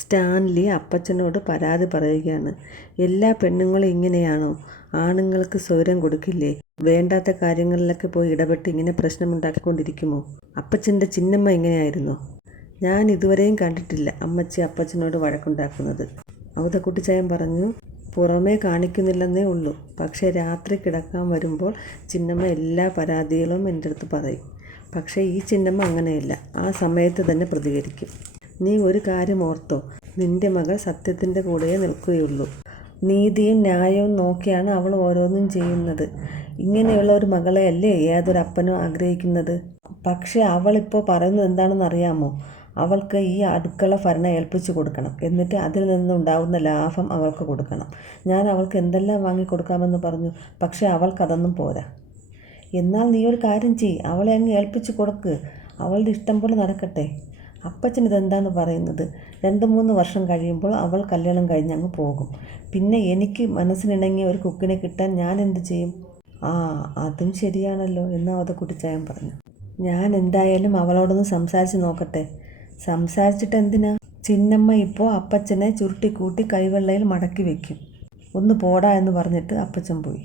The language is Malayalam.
സ്റ്റാൻലി അപ്പച്ചനോട് പരാതി പറയുകയാണ്. എല്ലാ പെണ്ണുങ്ങളും ഇങ്ങനെയാണോ? ആണുങ്ങൾക്ക് സ്വൈരം കൊടുക്കില്ലേ? വേണ്ടാത്ത കാര്യങ്ങളിലൊക്കെ പോയി ഇടപെട്ട് ഇങ്ങനെ പ്രശ്നമുണ്ടാക്കിക്കൊണ്ടിരിക്കുമോ? അപ്പച്ചൻ്റെ ചിന്നമ്മ ഇങ്ങനെയായിരുന്നോ? ഞാൻ ഇതുവരെയും കണ്ടിട്ടില്ല അമ്മച്ചി അപ്പച്ചനോട് വഴക്കുണ്ടാക്കുന്നത്. അവതക്കുട്ടിച്ചായൻ പറഞ്ഞു. പുറമേ കാണിക്കുന്നില്ലെന്നേ ഉള്ളൂ. പക്ഷേ രാത്രി കിടക്കാൻ വരുമ്പോൾ ചിന്നമ്മ എല്ലാ പരാതികളും എൻ്റെ അടുത്ത് പറയും. പക്ഷേ ഈ ചിന്നമ്മ അങ്ങനെയല്ല, ആ സമയത്ത് തന്നെ പ്രതികരിക്കും. നീ ഒരു കാര്യം ഓർത്തോ, നിന്റെ മകൾ സത്യത്തിൻ്റെ കൂടെയേ നിൽക്കുകയുള്ളൂ. നീതിയും ന്യായവും നോക്കിയാണ് അവൾ ഓരോന്നും ചെയ്യുന്നത്. ഇങ്ങനെയുള്ള ഒരു മകളെയല്ലേ ഏതൊരപ്പനും ആഗ്രഹിക്കുന്നത്? പക്ഷേ അവളിപ്പോൾ പറയുന്നത് എന്താണെന്ന് അറിയാമോ? അവൾക്ക് ഈ അടുക്കള ഭരണം ഏൽപ്പിച്ചു കൊടുക്കണം, എന്നിട്ട് അതിൽ നിന്നുണ്ടാവുന്ന ലാഭം അവൾക്ക് കൊടുക്കണം. ഞാൻ അവൾക്ക് എന്തെല്ലാം വാങ്ങിക്കൊടുക്കാമെന്ന് പറഞ്ഞു, പക്ഷേ അവൾക്കതൊന്നും പോരാ. എന്നാൽ നീ ഒരു കാര്യം ചെയ്യ്, അവളെ അങ്ങ് ഏൽപ്പിച്ചു കൊടുക്ക്, അവളുടെ ഇഷ്ടം പോലെ നടക്കട്ടെ. അപ്പച്ചൻ ഇതെന്താന്ന് പറയുന്നത്? 2-3 വർഷം കഴിയുമ്പോൾ അവൾ കല്യാണം കഴിഞ്ഞങ്ങ് പോകും. പിന്നെ എനിക്ക് മനസ്സിനിണങ്ങിയ ഒരു കുക്കിനെ കിട്ടാൻ ഞാൻ എന്ത് ചെയ്യും? ആ, അതും ശരിയാണല്ലോ എന്ന് അവതക്കുട്ടിച്ചായൻ പറഞ്ഞു. ഞാൻ എന്തായാലും അവളോടൊന്ന് സംസാരിച്ച് നോക്കട്ടെ. സംസാരിച്ചിട്ട് എന്തിനാ? ചിന്നമ്മ ഇപ്പോൾ അപ്പച്ചനെ ചുരുട്ടിക്കൂട്ടി കൈവെള്ളയിൽ മടക്കി വെക്കും. ഒന്ന് പോടാ എന്ന് പറഞ്ഞിട്ട് അപ്പച്ചൻ പോയി.